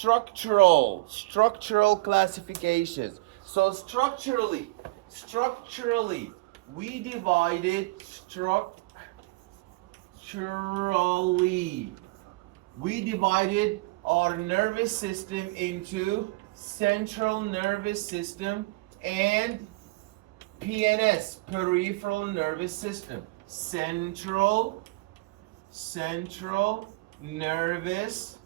structural classifications. So structurally, we divided our nervous system into central nervous system and PNS, peripheral nervous system. Central nervous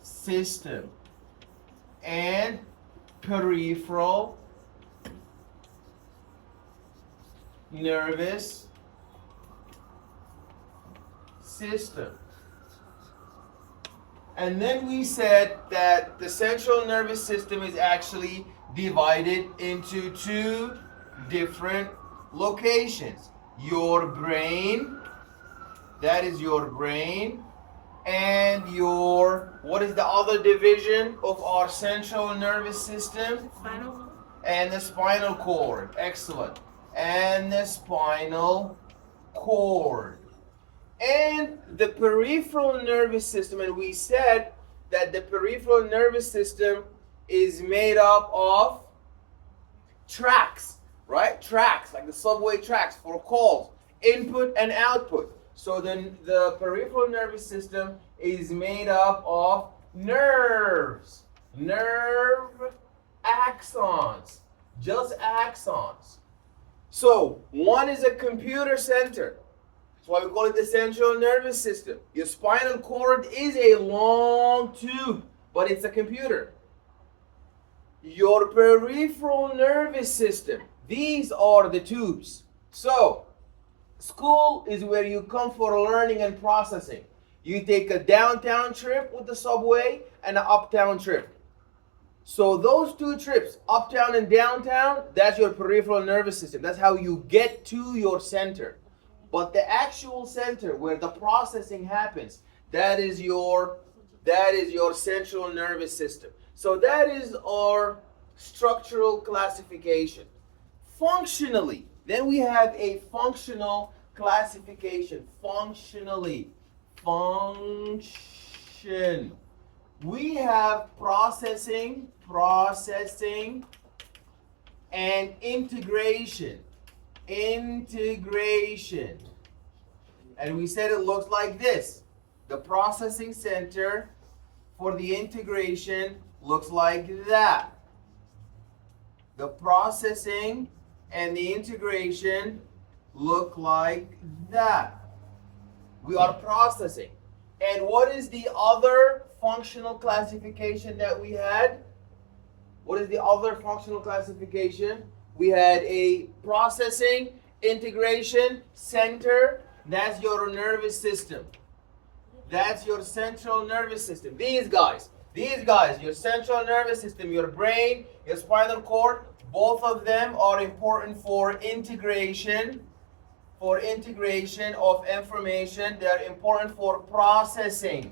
system and peripheral nervous system. And then we said that the central nervous system is actually divided into two different locations. Your brain, that is your brain, and your, what is the other division of our central nervous system? Spinal. And the spinal cord. Excellent. And the spinal cord. And the peripheral nervous system, and we said that the peripheral nervous system is made up of tracks, right? Tracks, like the subway tracks for calls, input and output. So then the peripheral nervous system is made up of nerves, nerve axons, just axons. So one is a computer center. That's why we call it the central nervous system. Your spinal cord is a long tube, but it's a computer. Your peripheral nervous system, these are the tubes. So school is where you come for learning and processing. You take a downtown trip with the subway and an uptown trip. So those two trips, uptown and downtown, that's your peripheral nervous system. That's how you get to your center. But the actual center where the processing happens, that is your central nervous system. So that is our structural classification. Functionally, then we have a functional classification. Functionally, function. We have processing, and integration. And we said it looks like this. The processing center for the integration looks like that. The processing and the integration look like that. We are processing. And what is the other functional classification that we had? What is the other functional classification? We had a processing, integration, center. That's your nervous system. That's your central nervous system. These guys, your central nervous system, your brain, your spinal cord, both of them are important for integration of information. They are important for processing.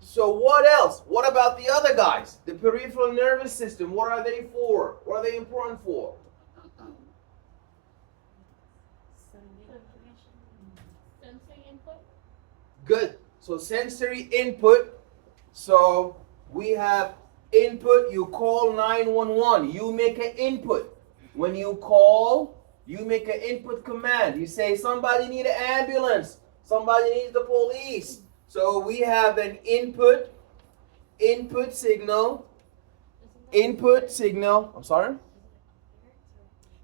So what else? What about the other guys? The peripheral nervous system, what are they for? What are they important for? Sensory input. Good. So sensory input. So we have input. You call 911. You make an input. When you call, you make an input command. You say somebody need an ambulance. Somebody needs the police. So we have an input signal. I'm sorry?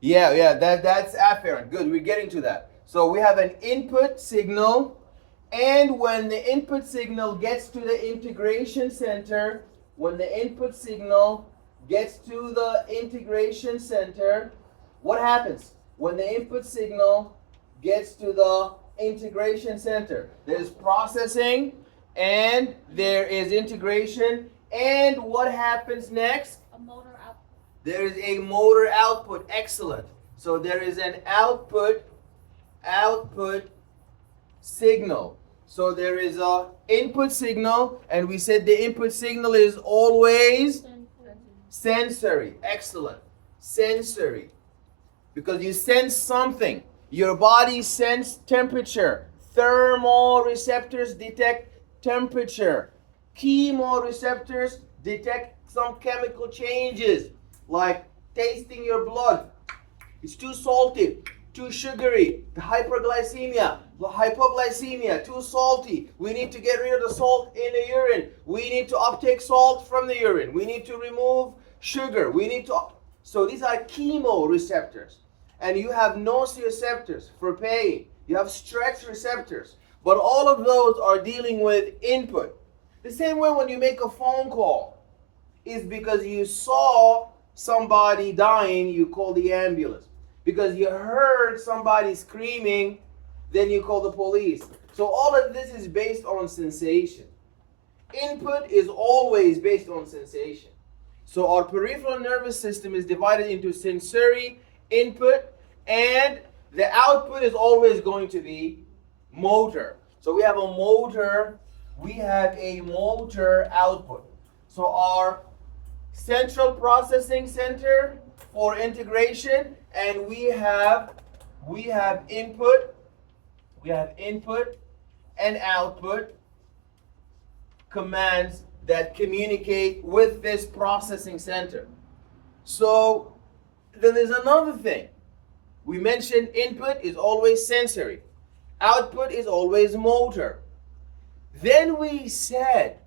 Yeah, that's afferent. Good, we're getting to that. So we have an input signal, and when the input signal gets to the integration center, what happens? When the input signal gets to the integration center, there's processing and there is integration, and what happens next? A motor output. There is a motor output. Excellent. So there is an output signal. So there is a input signal, and we said the input signal is always sensory. Excellent. Sensory. Because you sense something. Your body senses temperature, Thermoreceptors detect temperature. Chemoreceptors detect some chemical changes, like tasting your blood. It's too salty, too sugary, hyperglycemia, hypoglycemia, too salty. We need to get rid of the salt in the urine. We need to uptake salt from the urine. We need to remove sugar. So these are chemoreceptors. And you have nociceptors for pain. You have stretch receptors. But all of those are dealing with input. The same way when you make a phone call, is because you saw somebody dying, you call the ambulance. Because you heard somebody screaming, then you call the police. So all of this is based on sensation. Input is always based on sensation. So our peripheral nervous system is divided into sensory, input, and the output is always going to be motor. So we have a motor output. So our central processing center for integration, and we have input and output commands that communicate with this processing center. So then there's another thing. We mentioned input is always sensory. Output is always motor. Then we said,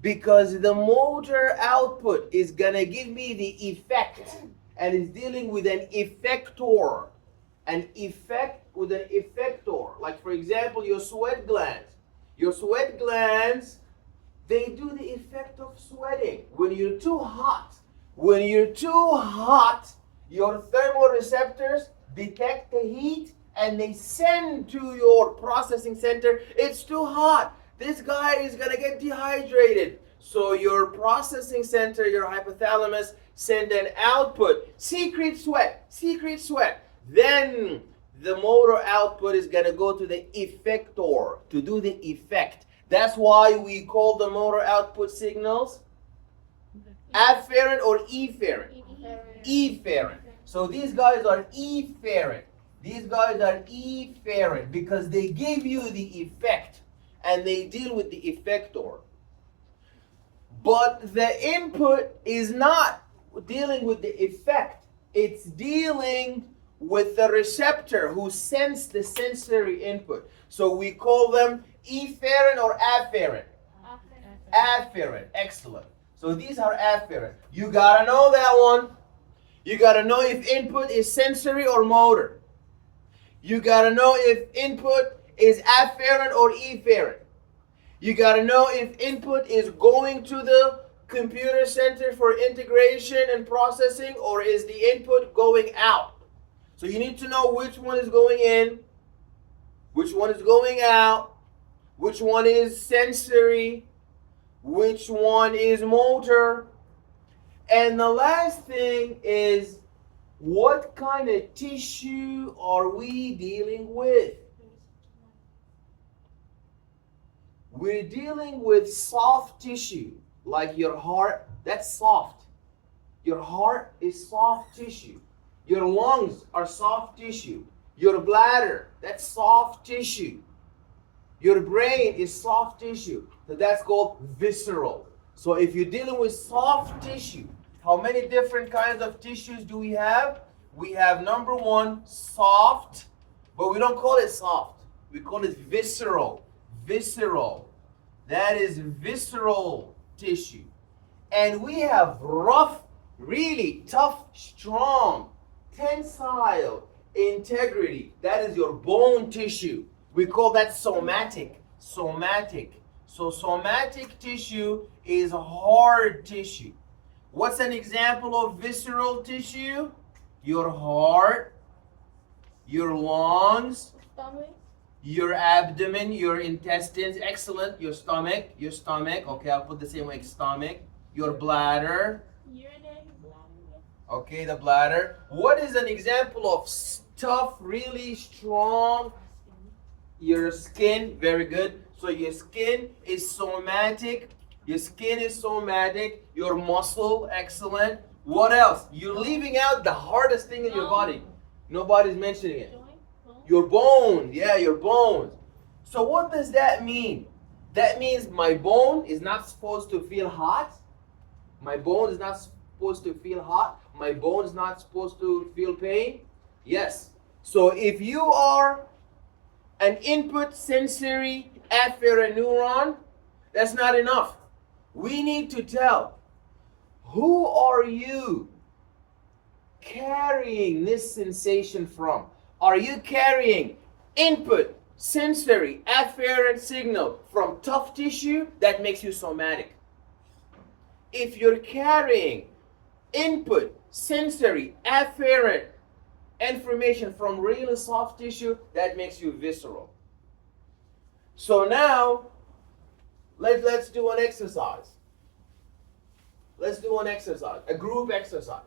because the motor output is gonna give me the effect and is dealing with an effector. An effect with an effector. Like for example, your sweat glands. Your sweat glands, they do the effect of sweating. When you're too hot, your thermoreceptors detect the heat and they send to your processing center, it's too hot. This guy is gonna get dehydrated. So your processing center, your hypothalamus, send an output. Secret sweat. Then the motor output is gonna go to the effector to do the effect. That's why we call the motor output signals afferent or efferent. Efferent. So these guys are efferent. Because they give you the effect and they deal with the effector. But the input is not dealing with the effect. It's dealing with the receptor who sends the sensory input. So we call them efferent or afferent. Afferent. Excellent. So these are afferent. You gotta know that one. You gotta know if input is sensory or motor. You gotta know if input is afferent or efferent. You gotta know if input is going to the computer center for integration and processing, or is the input going out. So you need to know which one is going in, which one is going out, which one is sensory, which one is motor. And the last thing is, what kind of tissue are we dealing with? We're dealing with soft tissue, like your heart, that's soft. Your heart is soft tissue. Your lungs are soft tissue. Your bladder, that's soft tissue. Your brain is soft tissue. So that's called visceral. So if you're dealing with soft tissue, how many different kinds of tissues do we have? We have number one, soft, but we don't call it soft. We call it visceral. Visceral. That is visceral tissue. And we have rough, really tough, strong, tensile integrity. That is your bone tissue. We call that somatic. Somatic. So somatic tissue is hard tissue. What's an example of visceral tissue? Your heart, your lungs, Stomach. your abdomen, your intestines. Excellent. Your stomach. Okay, I'll put the same way, stomach. Your bladder. Urinary bladder. Okay, the bladder. What is an example of tough, really strong? Your skin. Very good. So your skin is somatic. Your muscle. Excellent. What else? You're leaving out the hardest thing in your body. Nobody's mentioning it. Joint. Bone. Your bone. Yeah, your bones. So what does that mean? That means my bone is not supposed to feel hot. My bone is not supposed to feel hot. My bone is not supposed to feel pain. Yes. So if you are an input sensory afferent neuron, that's not enough. We need to tell, who are you carrying this sensation from? Are you carrying input sensory afferent signal from tough tissue that makes you somatic? If you're carrying input sensory afferent information from really soft tissue, that makes you visceral. So now let's do an exercise. Let's do an exercise, a group exercise.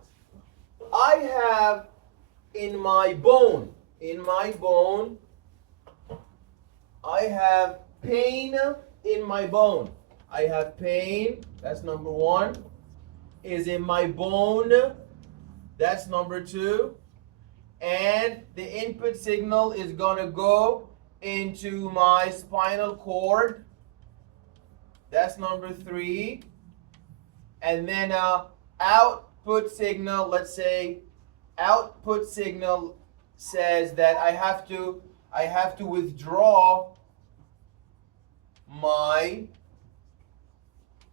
I have in my bone, I have pain in my bone. I have pain, that's number one, is in my bone, that's number two. And the input signal is gonna go into my spinal cord, that's number three. And then output signal, let's say output signal says that I have to withdraw my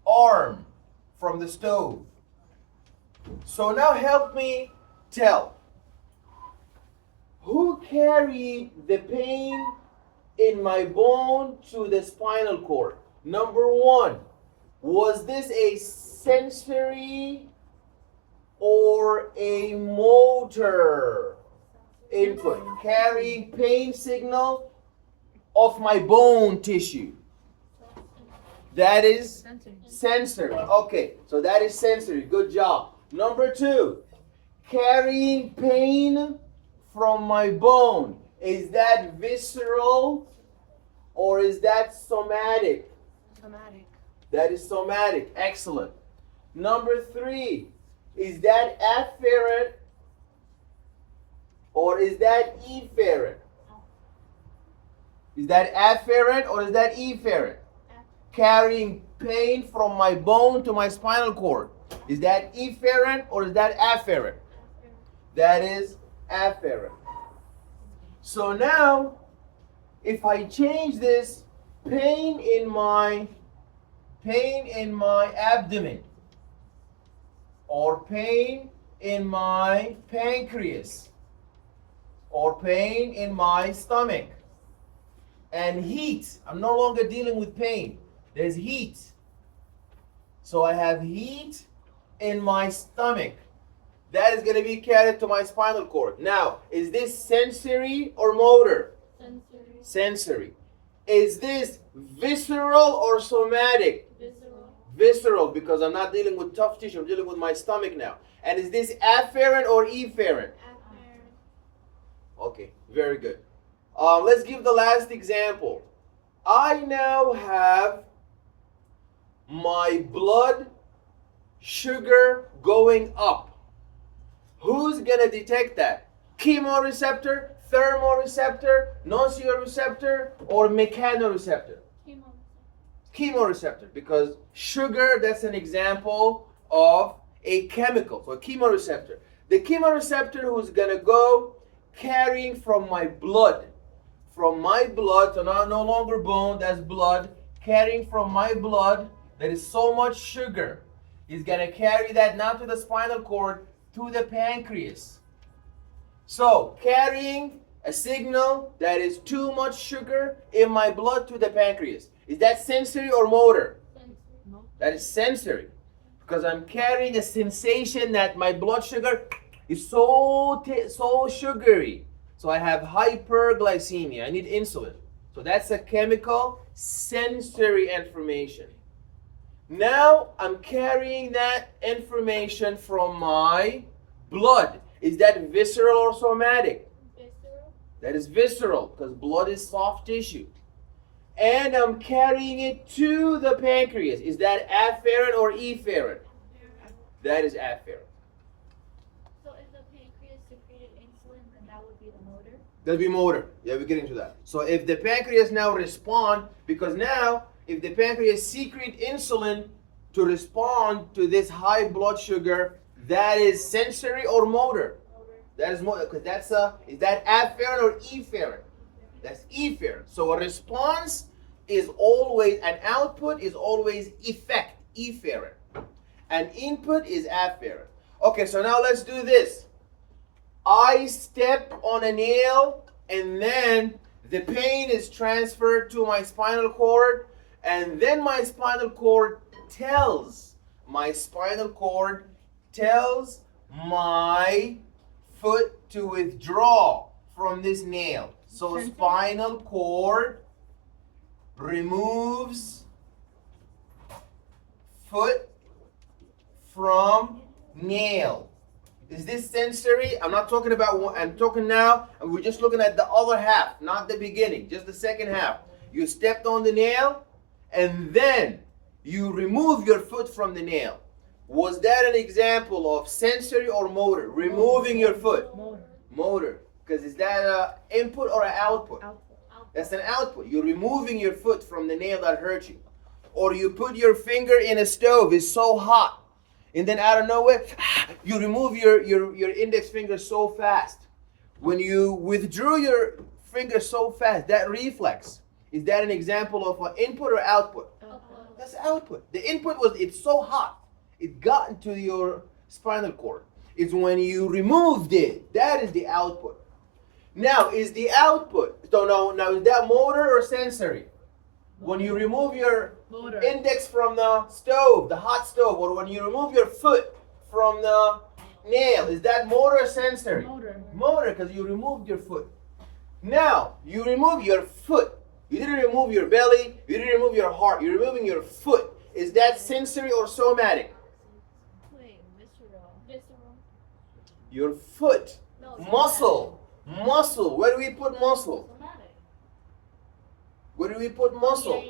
arm from the stove. So now help me tell, who carried the pain in my bone to the spinal cord? Number one, was this a sensory or a motor input? Carrying pain signal of my bone tissue. That is sensory. Okay, so that is sensory. Good job. Number two, carrying pain from my bone. Is that visceral or is that somatic? Somatic. That is somatic. Excellent. Number three, is that afferent or is that efferent? Is that afferent or is that efferent? Carrying pain from my bone to my spinal cord. Is that efferent or is that afferent? That is afferent. So now, if I change this, pain in my abdomen or pain in my pancreas or pain in my stomach and heat, I'm no longer dealing with pain. There's heat. So I have heat in my stomach. That is going to be carried to my spinal cord. Now, is this sensory or motor? Sensory. Sensory. Is this visceral or somatic? Visceral. Visceral, because I'm not dealing with tough tissue. I'm dealing with my stomach now. And is this afferent or efferent? Afferent. Okay, very good. Let's give the last example. I now have my blood sugar going up. Who's gonna detect that? Chemoreceptor, thermoreceptor, nociceptor, or mechanoreceptor? Chemoreceptor, because sugar, that's an example of a chemical, so a chemoreceptor. The chemoreceptor who's gonna go carrying from my blood, so now no longer bone, that's blood, carrying from my blood, that is so much sugar, is gonna carry that not to the spinal cord, to the pancreas. So carrying a signal that is too much sugar in my blood to the pancreas. Is that sensory or motor? Sensory. That is sensory, because I'm carrying a sensation that my blood sugar is so sugary. So I have hyperglycemia. I need insulin. So that's a chemical sensory information. Now I'm carrying that information from my blood. Is that visceral or somatic? Visceral. That is visceral, because blood is soft tissue. And I'm carrying it to the pancreas. Is that afferent or efferent? That is afferent. So if the pancreas secreted insulin, then that would be the motor? That'll be motor. Yeah, we're getting to that. So if the pancreas now respond, because now if the pancreas secrete insulin to respond to this high blood sugar, that is sensory or motor? That is motor, because is that afferent or efferent? That's efferent. So a response is always, an output is always effect, efferent. An input is afferent. Okay, so now let's do this. I step on a nail and then the pain is transferred to my spinal cord, and then my spinal cord tells my foot to withdraw from this nail. So spinal cord removes foot from nail. Is this sensory? I'm not talking about, I'm talking now, and we're just looking at the other half, not the beginning, just the second half. You stepped on the nail, and then you remove your foot from the nail. Was that an example of sensory or motor? Removing your foot. Motor. Because is that an input or an output? That's an output. You're removing your foot from the nail that hurt you. Or you put your finger in a stove, it's so hot. And then out of nowhere, you remove your index finger so fast. When you withdrew your finger so fast, that reflex, is that an example of an input or output? That's output. The input was, it's so hot. It got into your spinal cord. It's when you removed it, that is the output. Now, is the output, so now is that motor or sensory? When you remove your index from the stove, the hot stove, or when you remove your foot from the nail, is that motor or sensory? Motor, because you removed your foot. Now, you remove your foot. You didn't remove your belly, you didn't remove your heart, you're removing your foot. Is that sensory or somatic? Visceral. Your foot. Muscle. Muscle. Where do we put muscle? Where do we put muscle?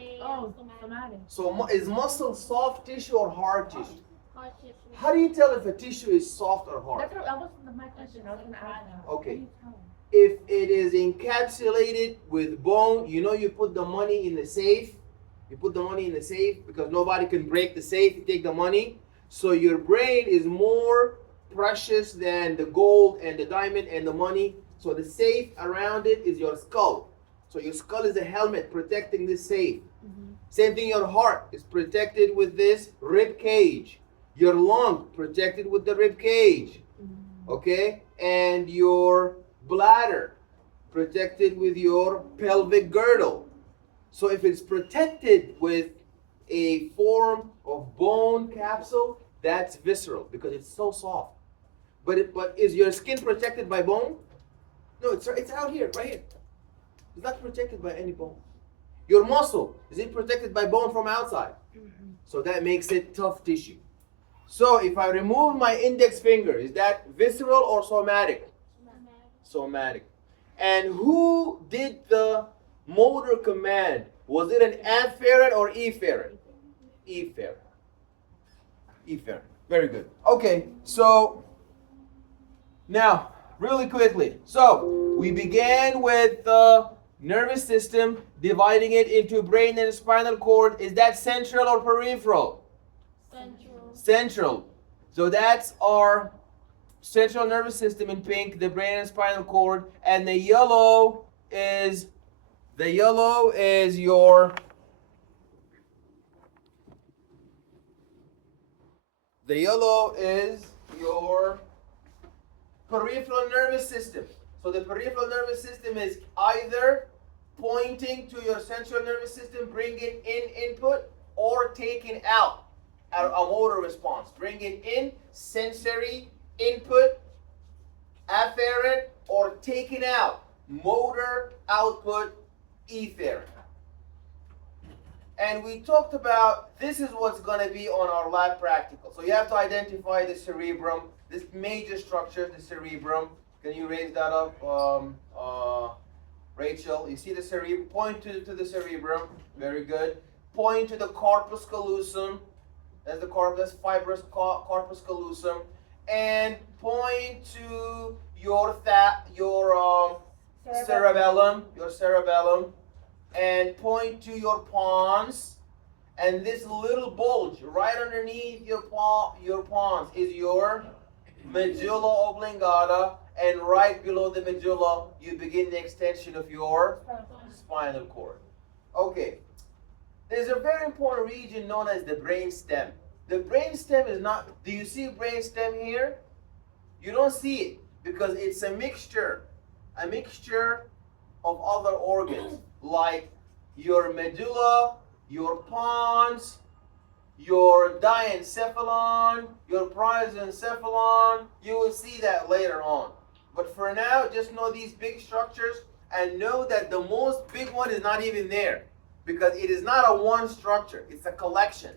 Somatic. So is muscle soft tissue or hard tissue? Hard tissue. How do you tell if a tissue is soft or hard? That wasn't my question. I was going to ask that. Okay. How do you tell? If it is encapsulated with bone, you know you put the money in the safe. You put the money in the safe because nobody can break the safe. You take the money. So your brain is more precious than the gold and the diamond and the money. So the safe around it is your skull. So your skull is a helmet protecting this safe. Same thing, your heart is protected with this rib cage. Your lung protected with the rib cage. Okay? And your bladder protected with your pelvic girdle. So if it's protected with a form of bone capsule, that's visceral because it's so soft. But is your skin protected by bone? No, it's out here, right here. It's not protected by any bone. Your muscle, is it protected by bone from outside? So that makes it tough tissue. So if I remove my index finger, is that visceral or somatic? Somatic. And who did the motor command? Was it an afferent or efferent? Efferent. Efferent. Very good. Okay, so now, really quickly. So we began with the nervous system, dividing it into brain and spinal cord. Is that central or peripheral? Central. So that's our central nervous system in pink, the brain and spinal cord, and the yellow is your peripheral nervous system. So the peripheral nervous system is either pointing to your central nervous system, bringing in input, or taking out a motor response. Bring it in, sensory, input, afferent, or taking out, motor, output, efferent. And we talked about this is what's going to be on our lab practical. So you have to identify the cerebrum, this major structure, the cerebrum. Can you raise that up, Rachel? You see the cerebrum? Point to the cerebrum. Very good. Point to the corpus callosum. That's the fibrous corpus callosum. And point to your cerebellum, your cerebellum, and point to your pons. And this little bulge right underneath your pons is your medulla oblongata, and right below the medulla, you begin the extension of your spinal cord. Okay, there's a very important region known as the brain stem. The brain stem is not, do you see brain stem here? You don't see it because it's a mixture of other organs like your medulla, your pons, your diencephalon, your prosencephalon. You will see that later on. But for now, just know these big structures and know that the most big one is not even there because it is not a one structure. It's a collection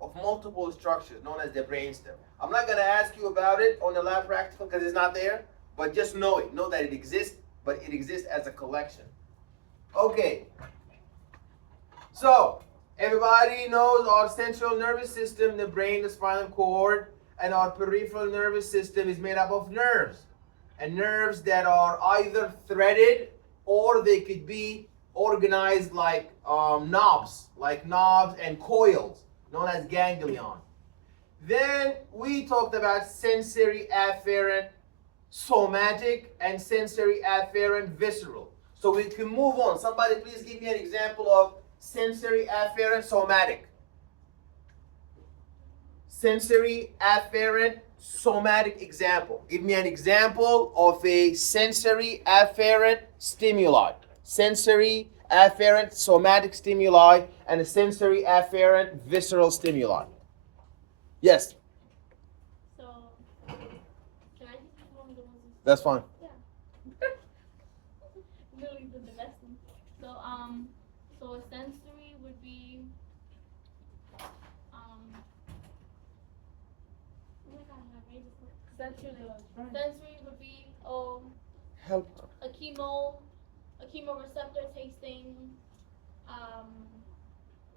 of multiple structures known as the brainstem. I'm not going to ask you about it on the lab practical because it's not there, but just know it. Know that it exists, but it exists as a collection. Okay. So, everybody knows our central nervous system, the brain, the spinal cord, and our peripheral nervous system is made up of nerves. And nerves that are either threaded or they could be organized like knobs and coils, known as ganglion. Then we talked about sensory afferent somatic and sensory afferent visceral. So we can move on. Somebody please give me an example of sensory afferent somatic. Sensory afferent somatic example. Give me an example of a sensory afferent stimuli. Sensory afferent somatic stimuli and a sensory afferent visceral stimuli. Yes. So, can I just use one of the ones? That's fine. Yeah. Literally the best one. So a sensory would be, oh my God, I made this one. Sensory would be, Help. a chemoreceptor tasting,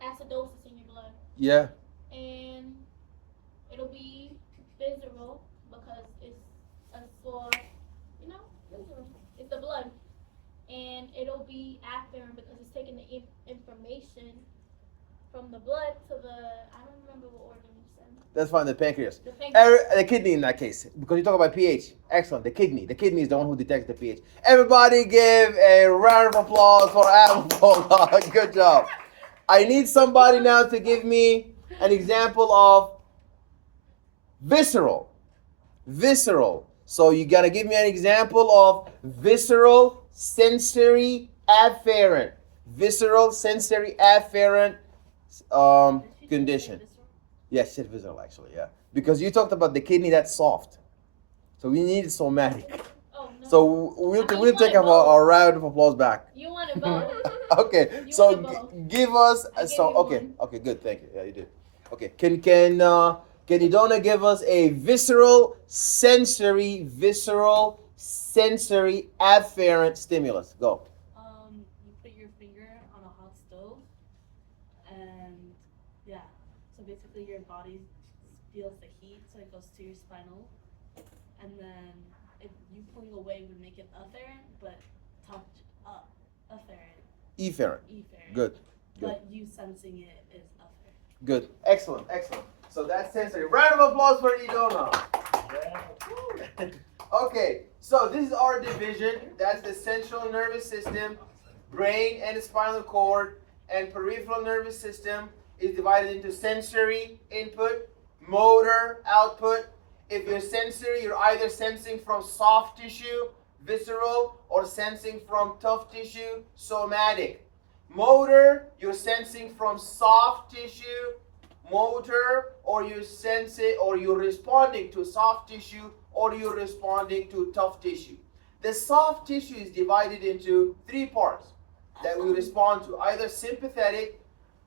acidosis in your blood. Yeah. And it'll be visceral because it's for, visceral. It's the blood. And it'll be afferent because it's taking the information from the blood to the, I don't remember what organ you said. That's fine, the pancreas. The pancreas. The kidney in that case, because you talk about pH. Excellent, the kidney. The kidney is the one who detects the pH. Everybody give a round of applause for Adam Pollock. Good job. I need somebody now to give me an example of visceral. Visceral. So you gotta give me an example of visceral sensory afferent. Visceral sensory afferent condition. Yes, said visceral actually, yeah. Because you talked about the kidney that's soft. So we need somatic. Oh, no. So we'll take a round of applause back. You wanted both. Okay, You so wanted both. give us I gave so you okay, one. okay, good, thank you. Yeah, you did. Okay, can Idona give us a visceral sensory afferent stimulus? Go. You put your finger on a hot stove, and yeah, so basically your body feels the heat, so it goes to your spinal, and then if you pulling away would make it afferent, but touch up afferent. Efferent. Efferent. Good. But you sensing it is afferent. Good. Excellent. Excellent. So that's sensory. Round of applause for Idona. Okay, so this is our division. That's the central nervous system, brain and the spinal cord, and peripheral nervous system is divided into sensory input, motor output. If you're sensory, you're either sensing from soft tissue, visceral, or sensing from tough tissue, somatic. Motor, you're sensing from soft tissue, motor, or you're responding to soft tissue, or you're responding to tough tissue. The soft tissue is divided into three parts that we respond to, either sympathetic,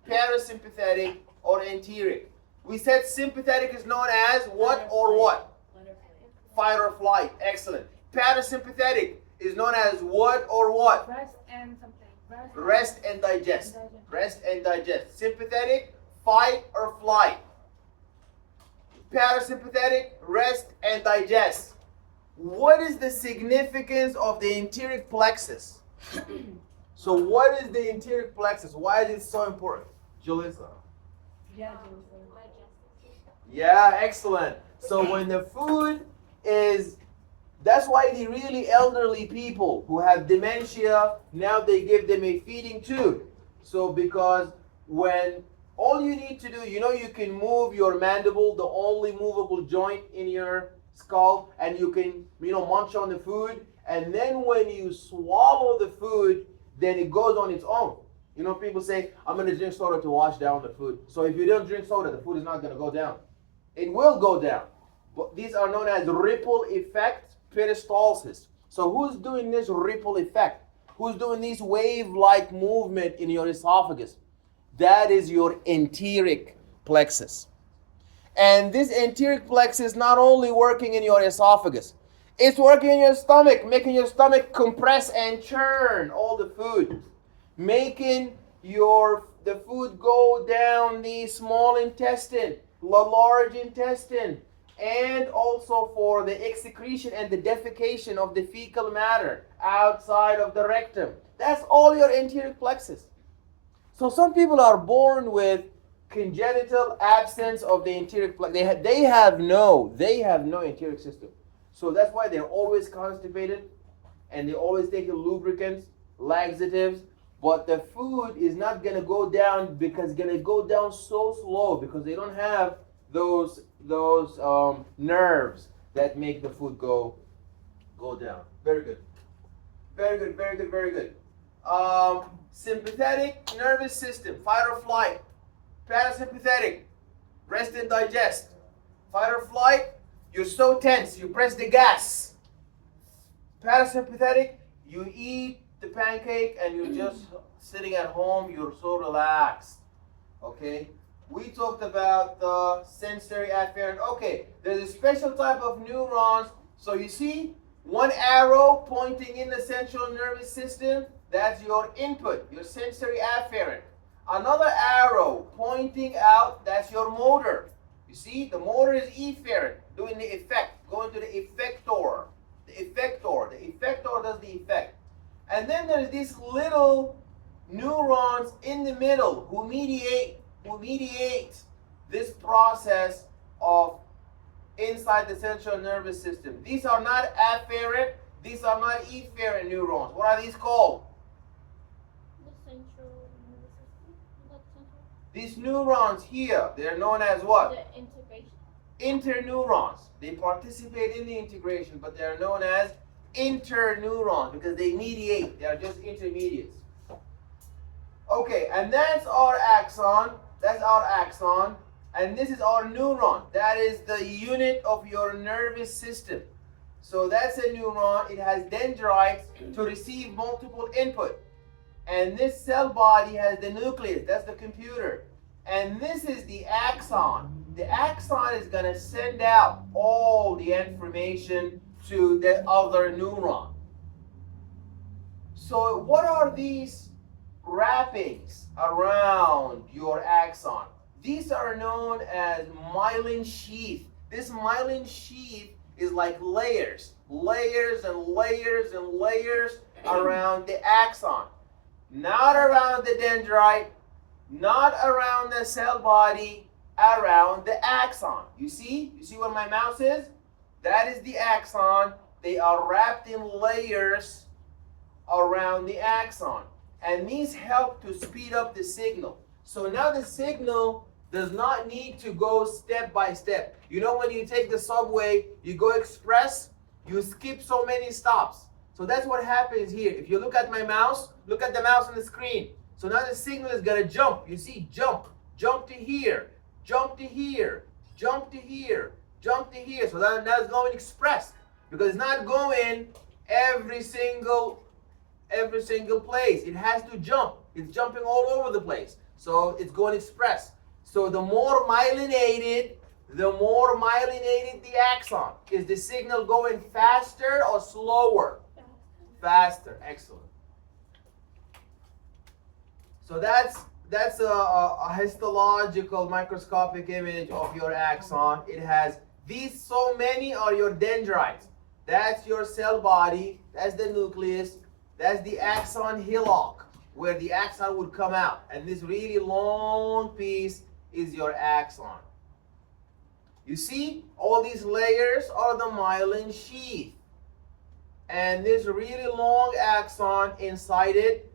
parasympathetic, or enteric. We said sympathetic is known as what or what? Fight or flight. Excellent. Parasympathetic is known as what or what? Rest and something. Rest and digest. Rest and digest. Sympathetic, fight or flight. Parasympathetic, rest and digest. what is the significance of the enteric plexus? So what is the enteric plexus? Why is it so important? Julissa. Yeah, Yeah, excellent. So when the food is, that's why the really elderly people who have dementia, now they give them a feeding tube. So because when all you need to do, you can move your mandible, the only movable joint in your skull, and you can, munch on the food. And then when you swallow the food, then it goes on its own. People say, I'm going to drink soda to wash down the food. So if you don't drink soda, the food is not going to go down. It will go down. But these are known as ripple effect peristalsis. So who's doing this ripple effect? Who's doing this wave-like movement in your esophagus? That is your enteric plexus. And this enteric plexus is not only working in your esophagus, it's working in your stomach, making your stomach compress and churn all the food, making the food go down the small intestine, the large intestine, and also for the excretion and the defecation of the fecal matter outside of the rectum. That's all your enteric plexus. So some people are born with congenital absence of the enteric plexus. They have no enteric system. So that's why they're always constipated and they always take lubricants, laxatives, but the food is not going to go down because it's going to go down so slow because they don't have those nerves that make the food go down. Very good. Very good, very good, very good. Sympathetic nervous system, fight or flight. Parasympathetic, rest and digest. Fight or flight, you're so tense, you press the gas. Parasympathetic, you eat the pancake and you're just sitting at home, you're so relaxed. Okay? We talked about the sensory afferent. Okay, there's a special type of neurons. So you see one arrow pointing in the central nervous system, that's your input, your sensory afferent. Another arrow pointing out, that's your motor. You see, the motor is efferent, doing the effect, going to the effector. The effector does the effect. And then there's these little neurons in the middle who mediate this process of inside the central nervous system. These are not afferent, these are not efferent neurons. What are these called? The central nervous system. What central? These neurons here, they're known as what? The integration. Interneurons. They participate in the integration, but they're known as interneurons because they mediate. They are just intermediates. Okay, and that's our axon. That's our axon. And this is our neuron. That is the unit of your nervous system. So that's a neuron. It has dendrites to receive multiple input. And this cell body has the nucleus. That's the computer. And this is the axon. The axon is going to send out all the information to the other neuron. So what are these wrappings around your axon? These are known as myelin sheath. This myelin sheath is like layers and layers and layers around the axon. Not around the dendrite, not around the cell body, around the axon. You see? You see where my mouse is? That is the axon. They are wrapped in layers around the axon. And these help to speed up the signal. So now the signal does not need to go step by step. You know when you take the subway, you go express, you skip so many stops. So that's what happens here. If you look at my mouse, look at the mouse on the screen. So now the signal is going to jump. You see, jump to here, jump to here, jump to here, jump to here. So that's going express because it's not going every single place. It has to jump. It's jumping all over the place. So it's going express. So the more myelinated the axon. Is the signal going faster or slower? Faster. Excellent. So that's a histological microscopic image of your axon. It has these, so many are your dendrites. That's your cell body. That's the nucleus. That's the axon hillock, where the axon would come out. And this really long piece is your axon. You see, all these layers are the myelin sheath. And this really long axon inside it,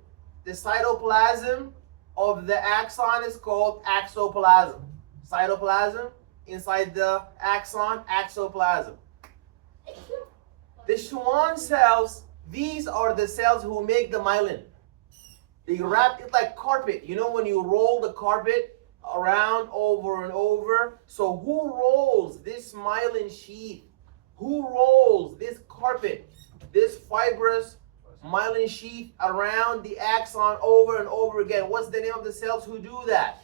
the cytoplasm of the axon is called axoplasm. Cytoplasm inside the axon, axoplasm. The Schwann cells, these are the cells who make the myelin. They wrap it like carpet. You know when you roll the carpet around over and over? So who rolls this myelin sheath? Who rolls this carpet, this fibrous myelin sheath around the axon over and over again? What's the name of the cells who do that?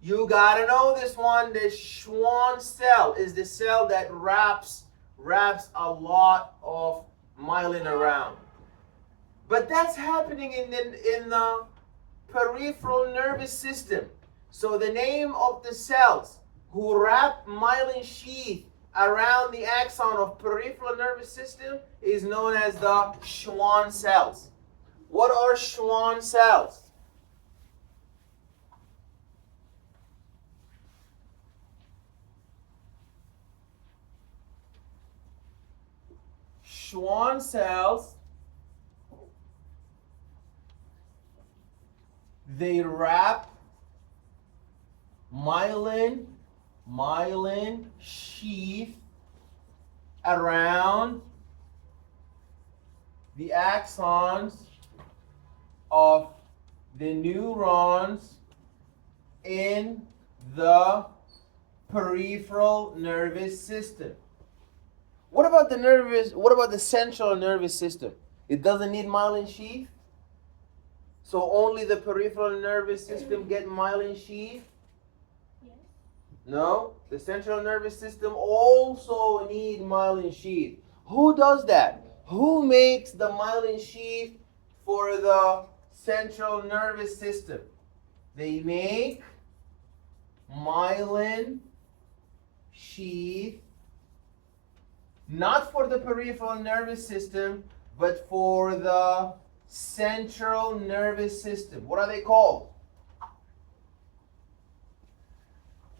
You gotta know this one. The Schwann cell is the cell that wraps a lot of myelin around. But that's happening in the peripheral nervous system. So the name of the cells who wrap myelin sheath around the axon of peripheral nervous system is known as the Schwann cells. What are Schwann cells? Schwann cells, they wrap myelin sheath around the axons of the neurons in the peripheral nervous system. What about the central nervous system? It doesn't need myelin sheath? So only the peripheral nervous system get myelin sheath? Yes. No, the central nervous system also need myelin sheath. Who does that? Who makes the myelin sheath for the central nervous system? They make myelin sheath not for the peripheral nervous system, but for the central nervous system. What are they called?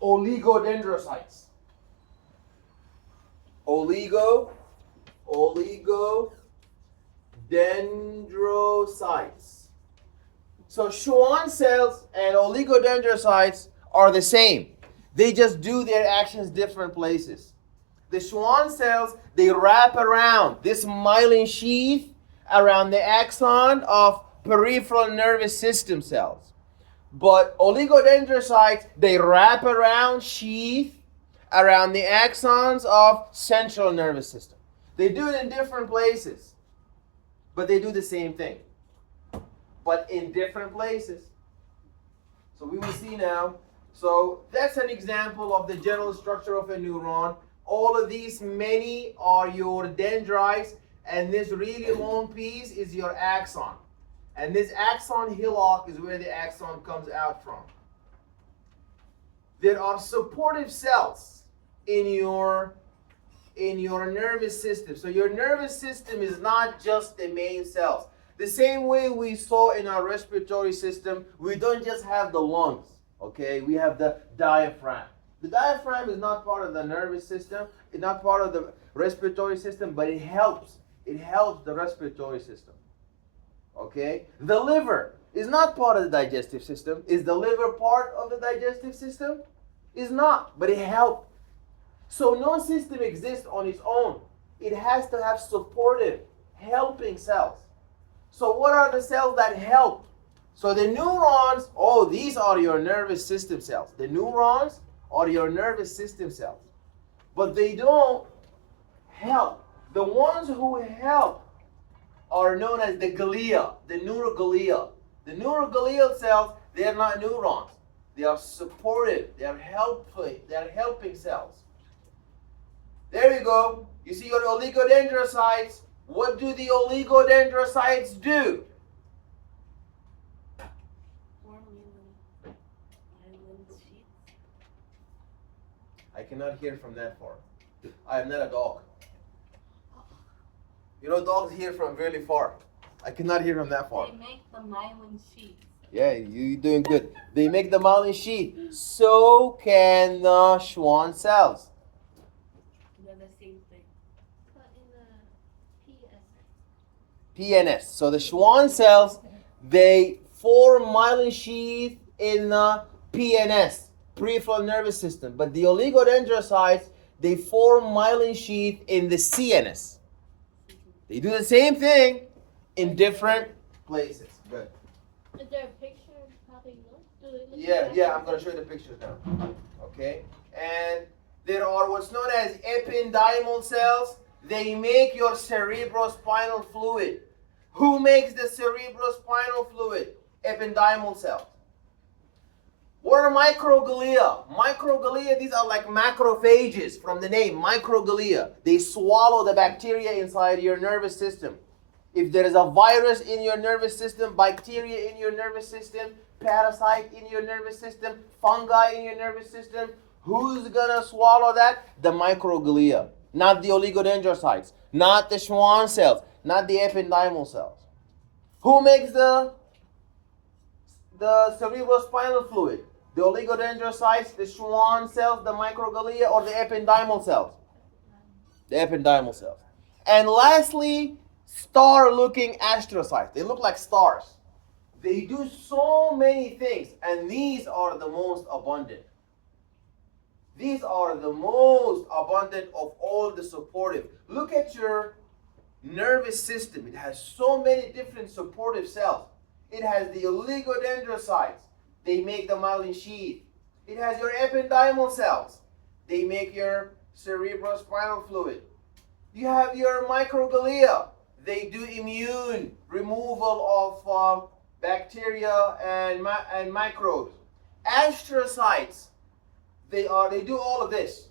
Oligodendrocytes. Oligodendrocytes. So Schwann cells and oligodendrocytes are the same. They just do their actions different places. The Schwann cells, they wrap around this myelin sheath around the axon of peripheral nervous system cells. But oligodendrocytes, they wrap around sheath around the axons of central nervous system. They do it in different places, but they do the same thing, but in different places. So we will see now. So that's an example of the general structure of a neuron. All of these, many are your dendrites, and this really long piece is your axon. And this axon hillock is where the axon comes out from. There are supportive cells in your nervous system. So your nervous system is not just the main cells. The same way we saw in our respiratory system, we don't just have the lungs, okay? We have the diaphragm. The diaphragm is not part of the nervous system, it's not part of the respiratory system, but it helps. It helps the respiratory system. Okay? The liver is not part of the digestive system. Is the liver part of the digestive system? Is not, but it helps. So no system exists on its own. It has to have supportive, helping cells. So what are the cells that help? So the neurons, these are your nervous system cells. The neurons are your nervous system cells. But they don't help. The ones who help are known as the glia, the neuroglia. The neuroglial cells, they are not neurons. They are supportive. They are helping cells. There you go. You see your oligodendrocytes. What do the oligodendrocytes do? I cannot hear from that far. I am not a dog. You know, dogs hear from really far. I cannot hear from that far. They make the myelin sheath. Yeah, you're doing good. They make the myelin sheath. So can the Schwann cells. They're the same thing. But in the PS. PNS. So the Schwann cells, they form myelin sheath in the PNS, peripheral nervous system. But the oligodendrocytes, they form myelin sheath in the CNS. They do the same thing in different places. Good. Is there a picture of how they look? Do they look Yeah, I'm gonna show you the pictures now. Okay, and there are what's known as ependymal cells. They make your cerebrospinal fluid. Who makes the cerebrospinal fluid? Ependymal cells. What are microglia? Microglia, these are like macrophages from the name, microglia. They swallow the bacteria inside your nervous system. If there is a virus in your nervous system, bacteria in your nervous system, parasite in your nervous system, fungi in your nervous system, who's gonna swallow that? The microglia, not the oligodendrocytes, not the Schwann cells, not the ependymal cells. Who makes the cerebrospinal fluid? The oligodendrocytes, the Schwann cells, the microglia, or the ependymal cells? The ependymal cells. And lastly, star-looking astrocytes. They look like stars. They do so many things, and these are the most abundant. These are the most abundant of all the supportive. Look at your nervous system. It has so many different supportive cells. It has the oligodendrocytes. They make the myelin sheath. It has your ependymal cells. They make your cerebrospinal fluid. You have your microglia. They do immune removal of bacteria and microbes. Astrocytes, they do all of this.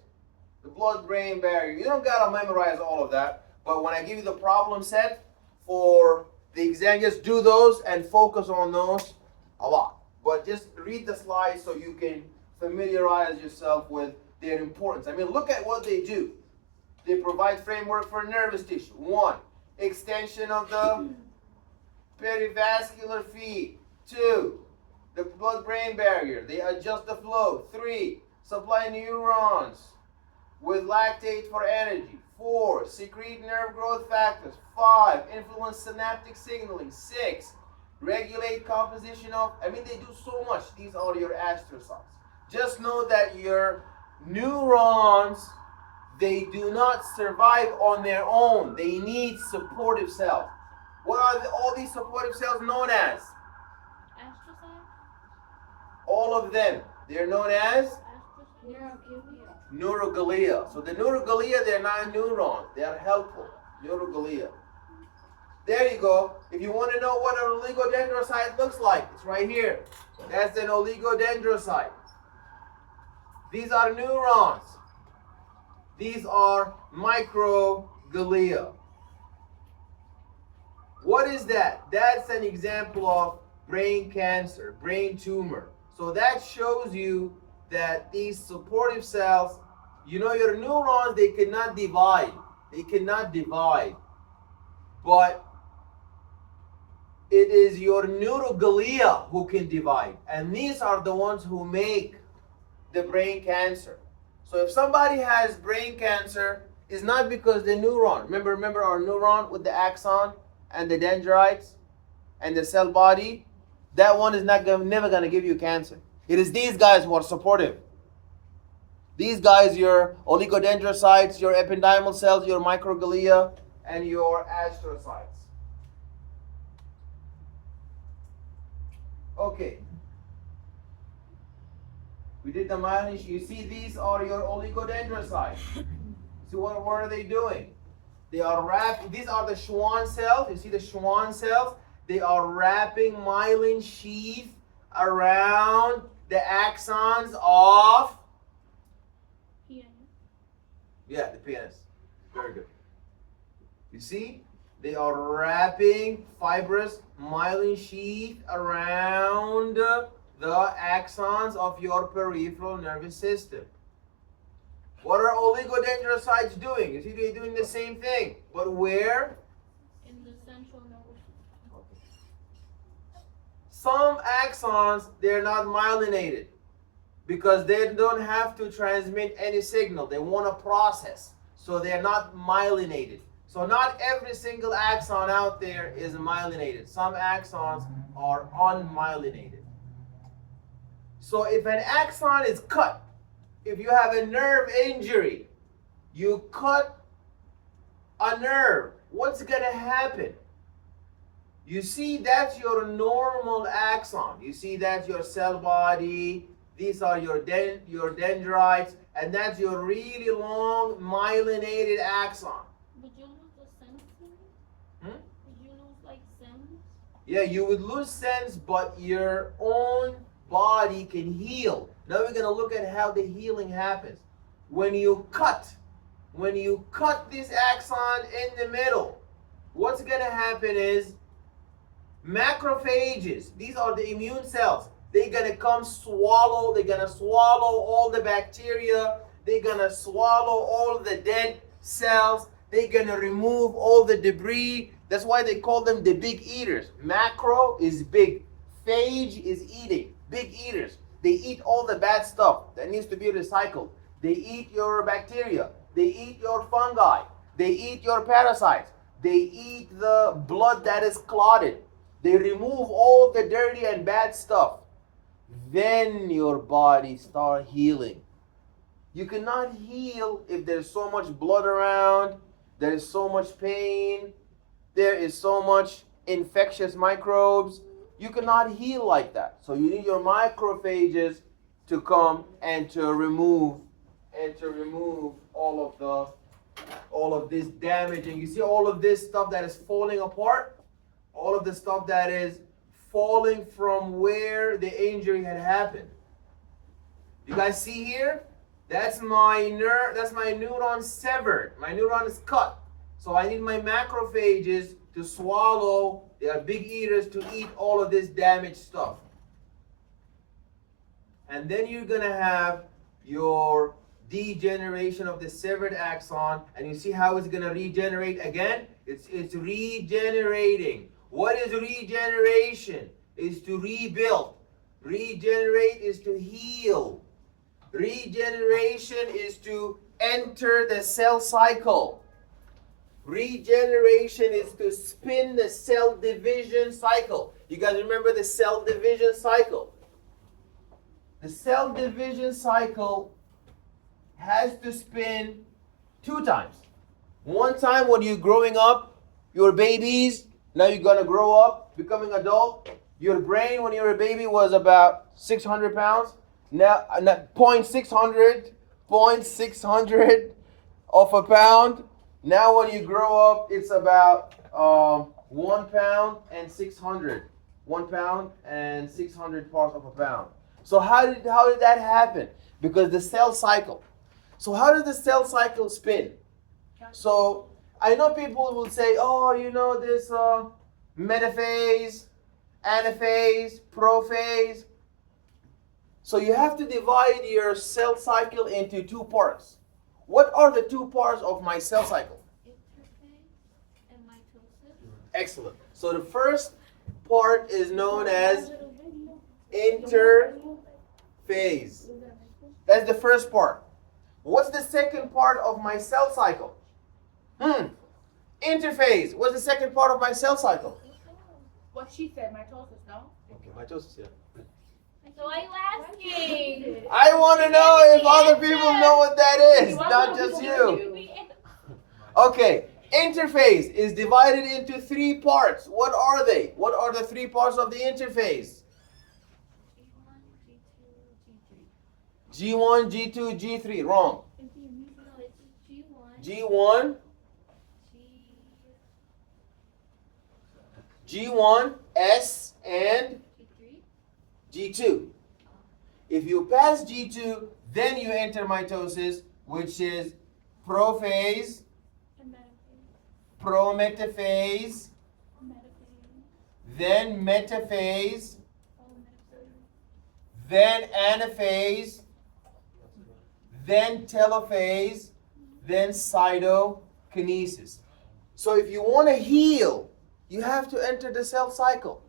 The blood-brain barrier. You don't gotta memorize all of that, but when I give you the problem set for the exam, just do those and focus on those a lot. But just read the slides so you can familiarize yourself with their importance. I mean, look at what they do. They provide framework for nervous tissue. 1, extension of the perivascular feed. 2, the blood-brain barrier. They adjust the flow. 3, supply neurons with lactate for energy. 4, secrete nerve growth factors. 5, influence synaptic signaling. 6, regulate composition of, they do so much. These are your astrocytes. Just know that your neurons, they do not survive on their own. They need supportive cells. What are all these supportive cells known as? Astrocyte? All of them. They're known as neuroglia. So the neuroglia, they're not neurons. They are helpful. Neuroglia. There you go. If you want to know what an oligodendrocyte looks like, it's right here. That's an oligodendrocyte. These are neurons. These are microglia. What is that? That's an example of brain cancer, brain tumor. So that shows you that these supportive cells, your neurons, they cannot divide. They cannot divide. But it is your neuroglia who can divide. And these are the ones who make the brain cancer. So if somebody has brain cancer, it's not because the neuron. Remember our neuron with the axon and the dendrites and the cell body? That one is never going to give you cancer. It is these guys who are supportive. These guys, your oligodendrocytes, your ependymal cells, your microglia, and your astrocytes. Okay. We did the myelin. You see, these are your oligodendrocytes. So what are they doing? They are wrapping. These are the Schwann cells. You see the Schwann cells? They are wrapping myelin sheath around the axons of. PNS. Yeah, the PNS. Very good. You see? They are wrapping fibrous myelin sheath around the axons of your peripheral nervous system. What are oligodendrocytes doing? You see, they're doing the same thing. But where? some axons, they're not myelinated because they don't have to transmit any signal. They want to process. So they're not myelinated. So not every single axon out there is myelinated. Some axons are unmyelinated. So if an axon is cut, if you have a nerve injury, you cut a nerve, what's going to happen? You see, that's your normal axon. You see, that's your cell body. These are your dendrites, and that's your really long myelinated axon. Would you lose the sense in it? Hmm? Would you lose like sense? Yeah, you would lose sense, but your own body can heal. Now we're going to look at how the healing happens. When you cut this axon in the middle, what's going to happen is macrophages, these are the immune cells, they're going to come swallow, they're going to swallow all the bacteria, they're going to swallow all the dead cells, they're going to remove all the debris. That's why they call them the big eaters. Macro is big, phage is eating, big eaters. They eat all the bad stuff that needs to be recycled. They eat your bacteria, they eat your fungi, they eat your parasites, they eat the blood that is clotted. They remove all the dirty and bad stuff. Then your body starts healing. You cannot heal if there's so much blood around, there is so much pain, there is so much infectious microbes. You cannot heal like that. So you need your macrophages to come and to remove all of this damage. And you see all of this stuff that is falling apart. All of the stuff that is falling from where the injury had happened. You guys see here? That's my nerve, that's my neuron severed. My neuron is cut. So I need my macrophages to swallow, they are big eaters, to eat all of this damaged stuff. And then you're gonna have your degeneration of the severed axon, and you see how it's gonna regenerate again? It's regenerating. What is regeneration? Is to rebuild. Regenerate is to heal. Regeneration is to enter the cell cycle. Regeneration is to spin the cell division cycle. You guys remember the cell division cycle? The cell division cycle has to spin 2 times. One time when you're growing up, you're babies. Now you're going to grow up, becoming adult. Your brain when you were a baby was about 600 pounds. Now, 0.600 of a pound. Now when you grow up, it's about 1 pound and 600. 1 pound and 600 parts of a pound. So how did that happen? Because the cell cycle. So how does the cell cycle spin? So I know people will say, oh, you know, this metaphase, anaphase, prophase. So you have to divide your cell cycle into 2 parts. What are the 2 parts of my cell cycle? Interphase and mitosis. Excellent. So the first part is known as interphase. That's the first part. What's the second part of my cell cycle? Interphase. What's the second part of my cell cycle? What she said, mitosis, no? Okay, mitosis, yeah. So why you asking? I want to know if other people know what that is, not just you. Okay, interphase is divided into 3 parts. What are they? What are the 3 parts of the interphase? G1, G2, G3. Wrong. G1, G1, S, and G2. If you pass G2, then you enter mitosis, which is prophase, prometaphase, then metaphase, then anaphase, then telophase, then cytokinesis. So if you want to heal, you have to enter the cell cycle.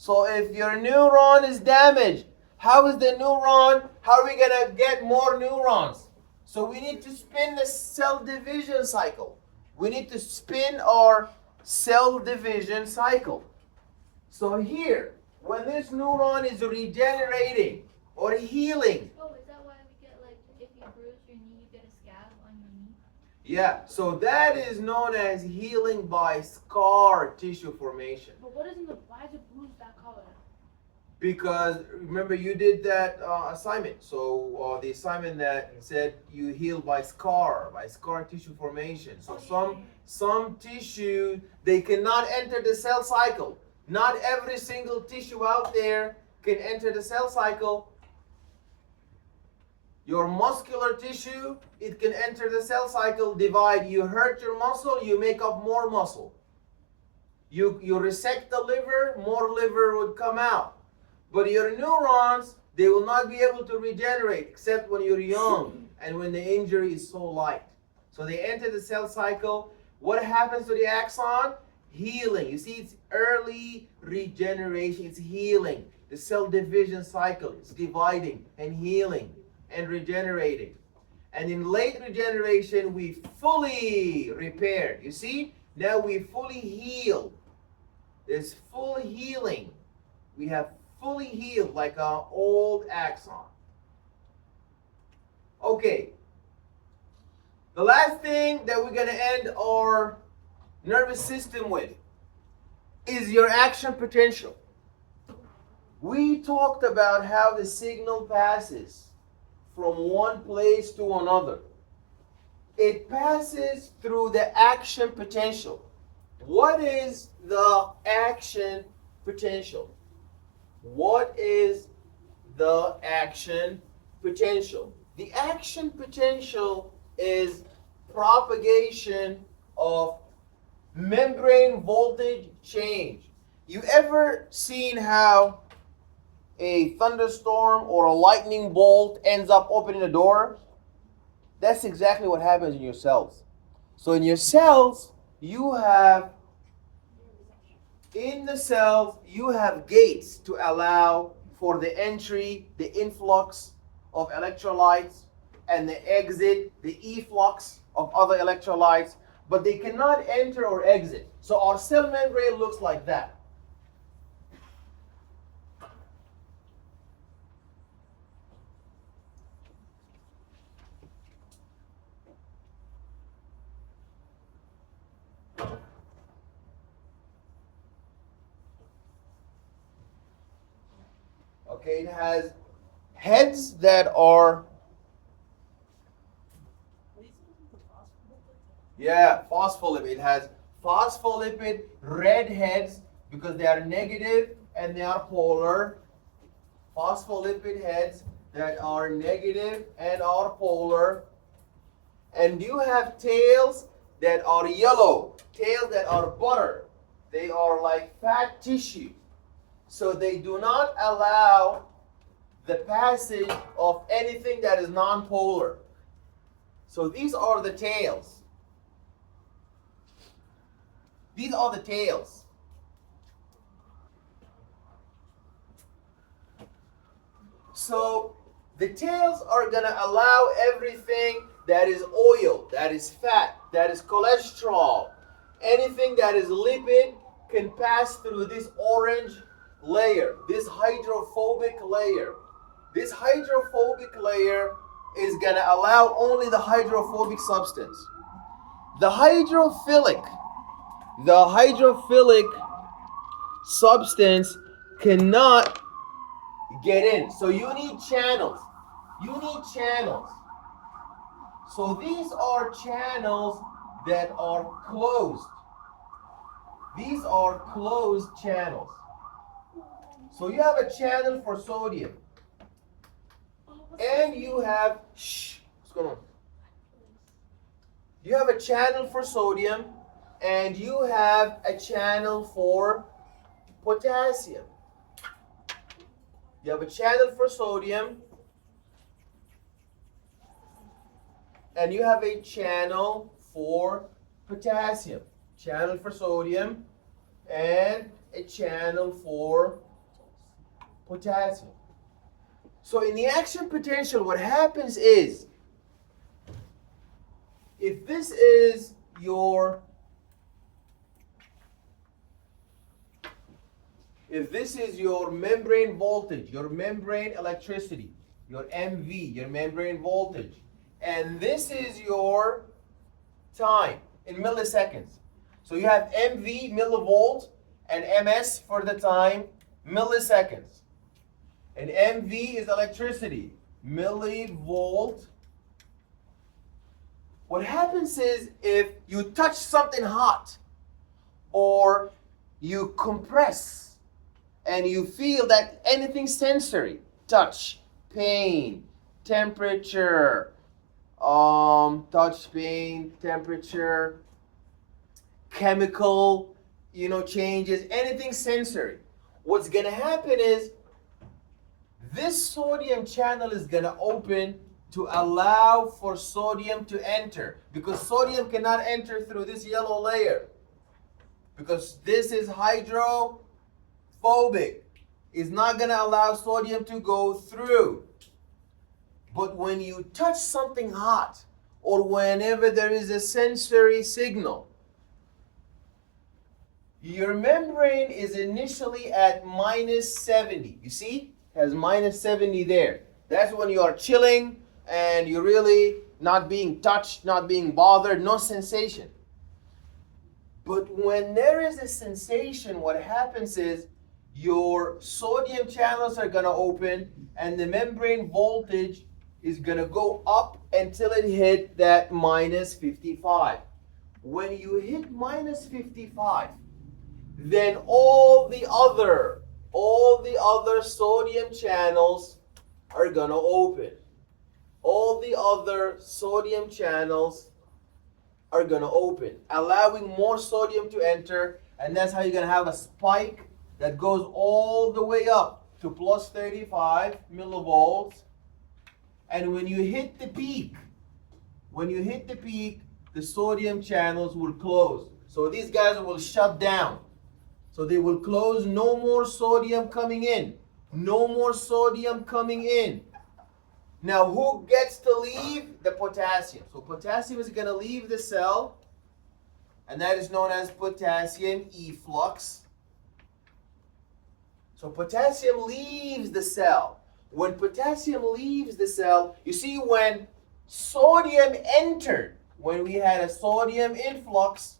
So if your neuron is damaged, how are we going to get more neurons? So we need to spin the cell division cycle. We need to spin our cell division cycle. So here, when this neuron is regenerating or healing. Oh, is that why we get, like, if you bruise your knee, you get a scab on your knee? Yeah, so that is known as healing by scar tissue formation. But why is it bruised that color? Because remember you did that assignment. So the assignment that said you heal by scar tissue formation. So some tissue, they cannot enter the cell cycle. Not every single tissue out there can enter the cell cycle. Your muscular tissue, it can enter the cell cycle, divide. You hurt your muscle, you make up more muscle. You resect the liver, more liver would come out. But your neurons, they will not be able to regenerate except when you're young and when the injury is so light. So they enter the cell cycle. What happens to the axon? Healing. You see, it's early regeneration. It's healing. The cell division cycle is dividing and healing and regenerating. And in late regeneration, we fully repaired. You see, now we fully healed. There's full healing. We have fully healed like an old axon. Okay. The last thing that we're going to end our nervous system with is your action potential. We talked about how the signal passes from one place to another. It passes through the action potential. What is the action potential? What is the action potential? The action potential is propagation of membrane voltage change. You ever seen how a thunderstorm or a lightning bolt ends up opening a door? That's exactly what happens in your cells. So in your cells, in the cells, you have gates to allow for the entry, the influx of electrolytes, and the exit, the efflux of other electrolytes, but they cannot enter or exit. So our cell membrane looks like that. Okay, it has heads that are phospholipid. It has phospholipid red heads because they are negative and they are polar. Phospholipid heads that are negative and are polar. And you have tails that are yellow, tails that are butter. They are like fat tissue. So they do not allow the passage of anything that is nonpolar. So these are the tails. These are the tails. So the tails are going to allow everything that is oil, that is fat, that is cholesterol, anything that is lipid can pass through this orange layer, this hydrophobic layer. This hydrophobic layer is going to allow only the hydrophobic substance. The hydrophilic substance cannot get in. So you need channels. So these are channels that are closed. These are closed channels. So you have a channel for sodium. And you have, what's going on? You have a channel for sodium and you have a channel for potassium. You have a channel for sodium and you have a channel for potassium. Channel for sodium and a channel for potassium. So in the action potential, what happens is, if this is your membrane voltage, your membrane electricity, your MV, your membrane voltage, and this is your time in milliseconds. So you have MV, millivolt, and MS for the time, milliseconds. And MV is electricity, millivolt. What happens is, if you touch something hot or you compress and you feel that anything sensory, touch, pain, temperature, touch, pain, temperature, chemical, changes, anything sensory, what's gonna happen is this sodium channel is gonna open to allow for sodium to enter, because sodium cannot enter through this yellow layer, because this is hydrophobic. It's not gonna allow sodium to go through. But when you touch something hot, or whenever there is a sensory signal, your membrane is initially at -70. You see? It has -70 there. That's when you are chilling and you're really not being touched, not being bothered, no sensation. But when there is a sensation, what happens is your sodium channels are going to open and the membrane voltage is going to go up until it hit that -55. When you hit -55, then all the other sodium channels are going to open. All the other sodium channels are going to open, allowing more sodium to enter, and that's how you're going to have a spike that goes all the way up to +35 millivolts. And when you hit the peak, the sodium channels will close. So these guys will shut down. So they will close, no more sodium coming in. No more sodium coming in. Now who gets to leave? The potassium. So potassium is going to leave the cell, and that is known as potassium efflux. So potassium leaves the cell. When potassium leaves the cell, you see, when sodium entered, when we had a sodium influx,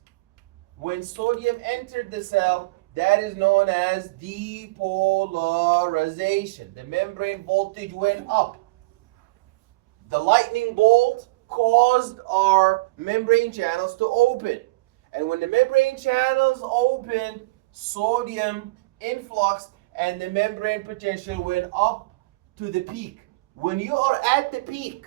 when sodium entered the cell, that is known as depolarization. The membrane voltage went up. The lightning bolt caused our membrane channels to open. And when the membrane channels open, sodium influx and the membrane potential went up to the peak. When you are at the peak,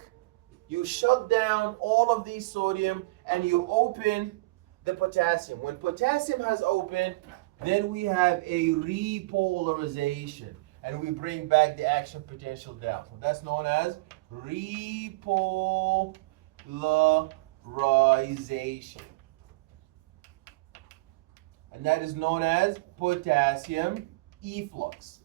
you shut down all of these sodium and you open the potassium. When potassium has opened, then we have a repolarization, and we bring back the action potential down. So that's known as repolarization. And that is known as potassium efflux.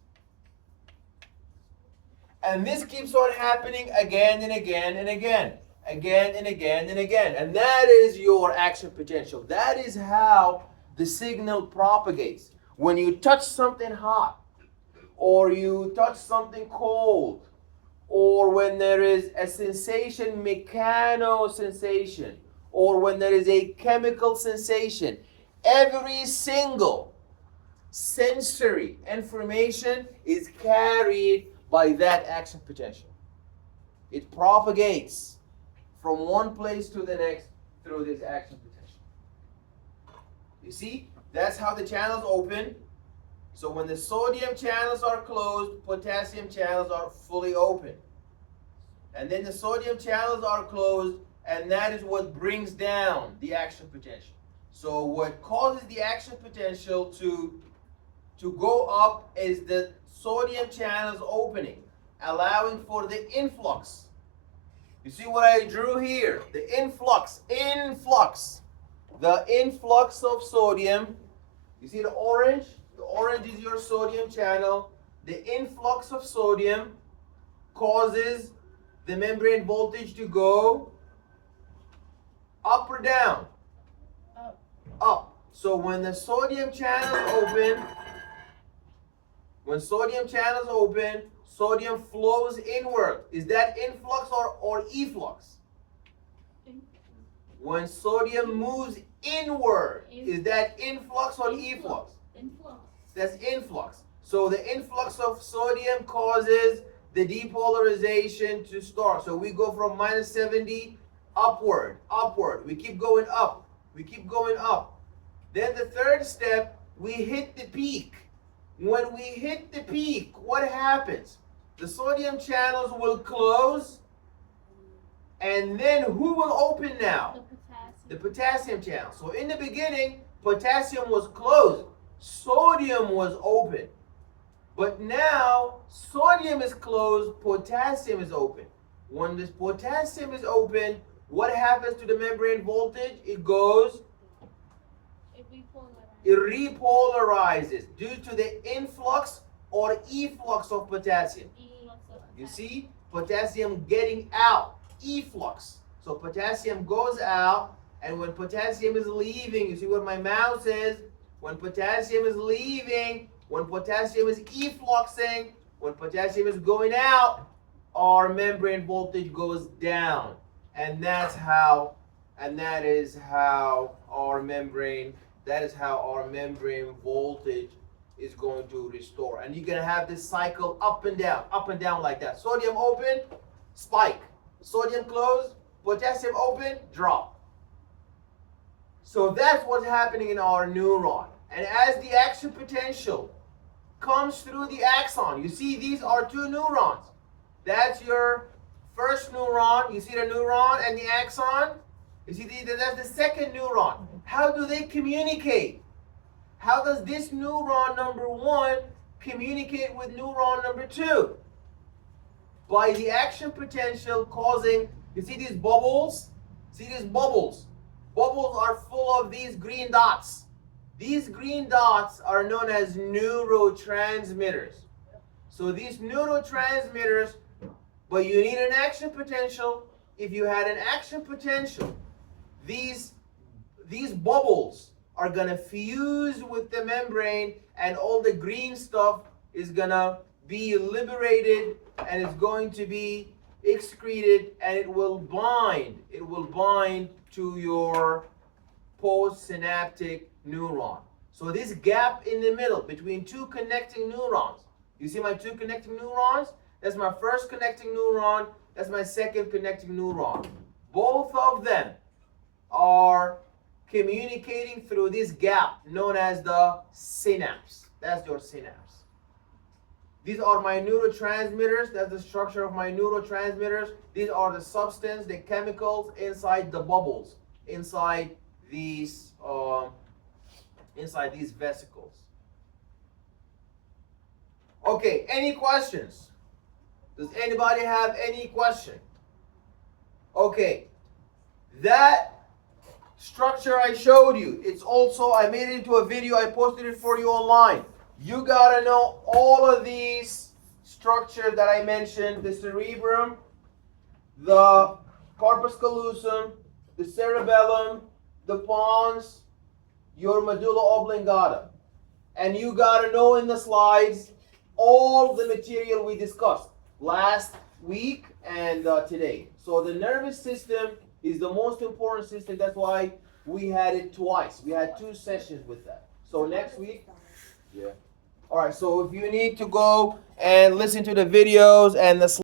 And this keeps on happening again and again and again. Again and again and again. And that is your action potential. That is how the signal propagates. When you touch something hot, or you touch something cold, or when there is a sensation, mechano sensation, or when there is a chemical sensation, every single sensory information is carried by that action potential. It propagates from one place to the next through this action potential. You see, that's how the channels open. So when the sodium channels are closed, potassium channels are fully open. And then the sodium channels are closed, and that is what brings down the action potential. So what causes the action potential to go up is the sodium channels opening, allowing for the influx. You see what I drew here? The influx. The influx of sodium. You see the orange? The orange is your sodium channel. the influx of sodium causes the membrane voltage to go up or down? Up. Up. So when the sodium channels open, sodium flows inward. Is that influx or efflux? When sodium moves inward, is that influx or efflux? Influx. That's influx. So the influx of sodium causes the depolarization to start. So we go from minus 70 upward. We keep going up. Then the third step, we hit the peak. When we hit the peak, what happens? The sodium channels will close, and then who will open now? The potassium. The potassium channel. So in the beginning, potassium was closed, sodium was open. But now, sodium is closed, potassium is open. When this potassium is open, what happens to the membrane voltage? It goes, it repolarizes due to the influx or efflux of potassium. You see, potassium getting out, efflux. So potassium goes out, and when potassium is leaving, you see what my mouse is? When potassium is leaving, when potassium is effluxing, when potassium is going out, our membrane voltage goes down. And that is how our membrane voltage is going to restore. And you're going to have this cycle up and down like that. Sodium open, spike. Sodium closed, potassium open, drop. So that's what's happening in our neuron. And as the action potential comes through the axon, you see these are two neurons. That's your first neuron. You see the neuron and the axon? You see that's the second neuron. How do they communicate? How does this neuron number 1 communicate with neuron number 2? By the action potential causing, you see these bubbles? See these bubbles? Bubbles are full of these green dots. These green dots are known as neurotransmitters. So these neurotransmitters, but you need an action potential. If you had an action potential, these bubbles are gonna fuse with the membrane, and all the green stuff is gonna be liberated, and it's going to be excreted, and it will bind to your postsynaptic neuron. So this gap in the middle between two connecting neurons, you see my two connecting neurons? That's my first connecting neuron, that's my second connecting neuron. Both of them are communicating through this gap known as the synapse. That's your synapse. These are my neurotransmitters. That's the structure of my neurotransmitters. These are the substance, the chemicals inside the bubbles, inside these vesicles. Okay, any questions? Does anybody have any question? Okay, that structure I showed you, it's also, I made it into a video, I posted it for you online. You gotta know all of these structures that I mentioned: the cerebrum, the corpus callosum, the cerebellum, the pons, your medulla oblongata. And you gotta know in the slides all the material we discussed last week and today. So the nervous system is the most important system. That's why we had it twice. We had 2 sessions with that. So next week, yeah. All right, so if you need to go and listen to the videos and the